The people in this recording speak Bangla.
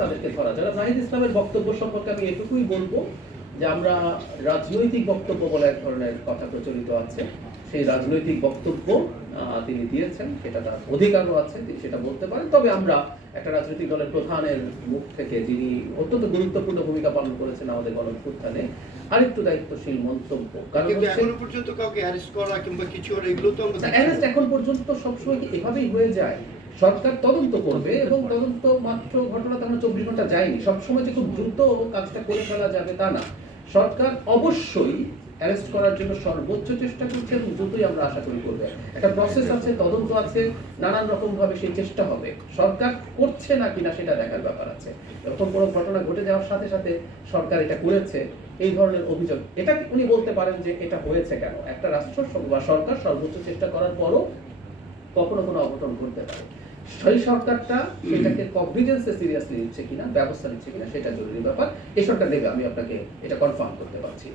তাদেরকে ধরা যায়। নাহিদ ইসলামের বক্তব্য সম্পর্কে আমি এটুকুই বলবো যে আমরা রাজনৈতিক বক্তব্য বলে এক ধরনের কথা প্রচলিত আছে, সেই রাজনৈতিক বক্তব্য তিনি দিয়েছেন, সেটা তার অধিকারও আছে, তিনি সেটা বলতে পারেন। তবে আমরা একটা রাজনৈতিক দলের প্রধানের মুখ থেকে, যিনি অত্যন্ত গুরুত্বপূর্ণ ভূমিকা পালন করেছেন আমাদের গণঅভ্যুত্থানে, আরেকটু দায়িত্বশীল মন্তব্য, কারণ এখনো পর্যন্ত কাউকে অ্যারেস্ট করা কিংবা কিছু এগুলো তো অ্যারেস্ট এখন পর্যন্ত সবসময় এভাবেই হয়ে যায়। সরকার তদন্ত করবে এবং তদন্ত মাত্র ঘটনাতে আমরা 24 ঘন্টা যায়নি, সবসময় যে খুব দ্রুত কাজটা করে ফেলা যাবে তা না। সরকার অবশ্যই অ্যারেস্ট করার জন্য সর্বোচ্চ চেষ্টা করছে এবং দ্রুতই আমরা আশা করি করবে। একটা প্রসেস আছে, তদন্ত আছে, নানান রকম ভাবে সেই চেষ্টা হবে। সরকার করছে না কিনা সেটা দেখার ব্যাপার আছে। যখন কোনো ঘটনা ঘটে যাওয়ার সাথে সাথে সরকার এটা করেছে, এই ধরনের অভিযোগ, এটা উনি বলতে পারেন যে এটা হয়েছে কেন। একটা রাষ্ট্র বা সরকার সর্বোচ্চ চেষ্টা করার পরও কখনো কোনো অঘটন ঘটতে পারে। সেই সরকারটা সেটাকে কগনিজেন্সে সিরিয়াসলি নিচ্ছে কিনা, ব্যবস্থা নিচ্ছে কিনা, সেটা জরুরি ব্যাপার। এই সরকার নেবে, আমি আপনাকে এটা কনফার্ম করতে পারছি।